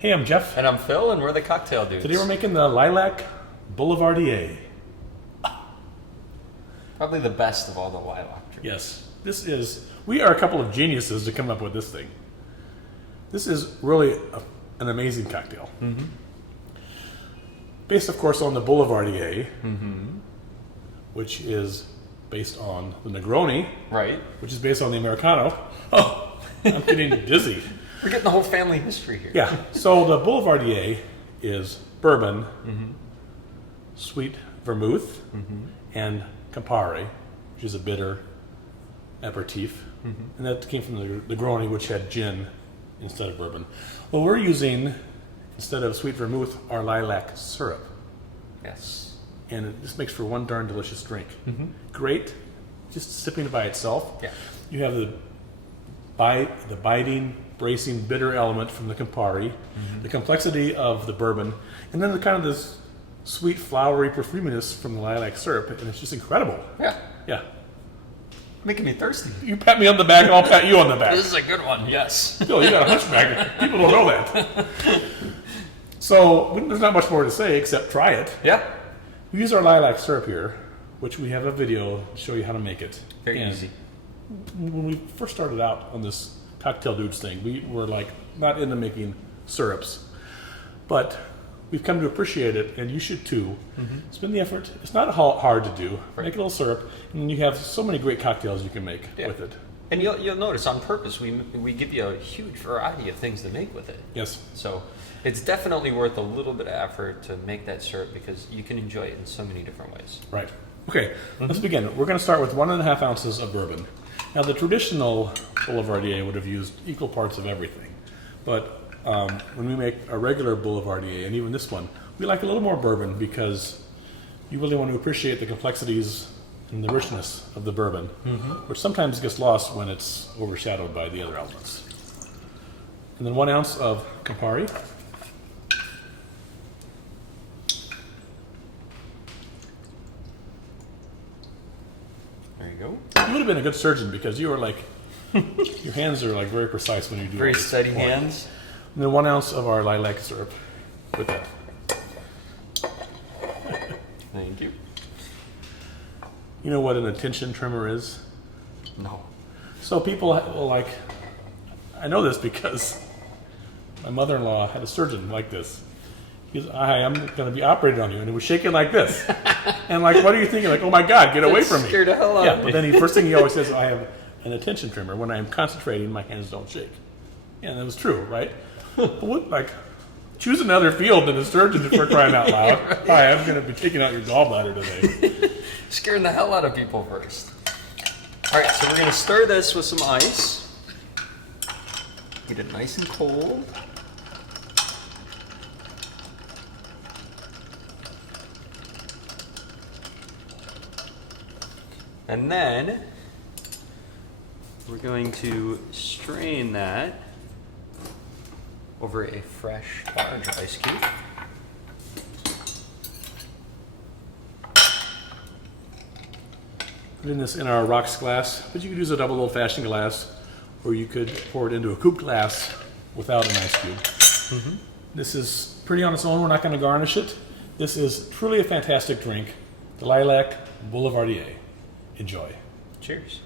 Hey, I'm Jeff. And I'm Phil, and we're the Cocktail Dudes. Today we're making the Lilac Boulevardier. Probably the best of all the lilac drinks. Yes, we are a couple of geniuses to come up with this thing. This is really an amazing cocktail. Mm-hmm. Based, of course, on the Boulevardier, which is based on the Negroni, right? Which is based on the Americano. Oh, I'm getting dizzy. We're getting the whole family history here. Yeah, so the Boulevardier is bourbon, sweet vermouth, and Campari, which is a bitter aperitif. And that came from the Negroni, which had gin instead of bourbon. Well, we're using, instead of sweet vermouth, our lilac syrup. Yes. And this makes for one darn delicious drink. Great, just sipping it by itself. Yeah. You have the biting, bracing, bitter element from the Campari, the complexity of the bourbon, and then the kind of this sweet, flowery perfuminess from the lilac syrup, and it's just incredible. Yeah. Yeah. Making me thirsty. You pat me on the back, I'll pat you on the back. This is a good one, yes. Bill, you got a hunchback. People don't know that. So there's not much more to say except try it. Yeah. We use our lilac syrup here, which we have a video to show you how to make it. Very easy. When we first started out on this Cocktail Dudes thing, we were like not into making syrups, but we've come to appreciate it, and you should too. Spend the effort. It's not hard to do. Right. Make a little syrup, and you have so many great cocktails you can make with it. And you'll notice on purpose we give you a huge variety of things to make with it. Yes. So it's definitely worth a little bit of effort to make that syrup because you can enjoy it in so many different ways. Right. Okay, let's begin. We're going to start with 1.5 ounces of bourbon. Now, the traditional Boulevardier would have used equal parts of everything. But when we make a regular Boulevardier, and even this one, we like a little more bourbon because you really want to appreciate the complexities and the richness of the bourbon, which sometimes gets lost when it's overshadowed by the other elements. And then 1 ounce of Campari. There you go. You would have been a good surgeon because you were like, your hands are like very precise when you do Very all this. steady hands. And then 1 ounce of our lilac syrup with that. Thank you. You know what an attention trimmer is? No. So people will like, I know this because my mother-in-law had a surgeon like this. He goes, hi, I'm going to be operated on you. And it was shaking like this. And like, what are you thinking? Like, oh my God, get away from me. Scared the hell out of me. But then first thing he always says, I have an attention trimmer. When I'm concentrating, my hands don't shake. Yeah, and that was true, right? But what, like, choose another field than a surgeon for crying out loud. Right. Hi, I'm going to be taking out your gallbladder today. Scaring the hell out of people first. All right, so we're going to stir this with some ice. Get it nice and cold. And then we're going to strain that over a fresh large ice cube. Putting this in our rocks glass, but you could use a double old-fashioned glass, or you could pour it into a coupe glass without an ice cube. This is pretty on its own. We're not going to garnish it. This is truly a fantastic drink. The Lilac Boulevardier. Enjoy. Cheers.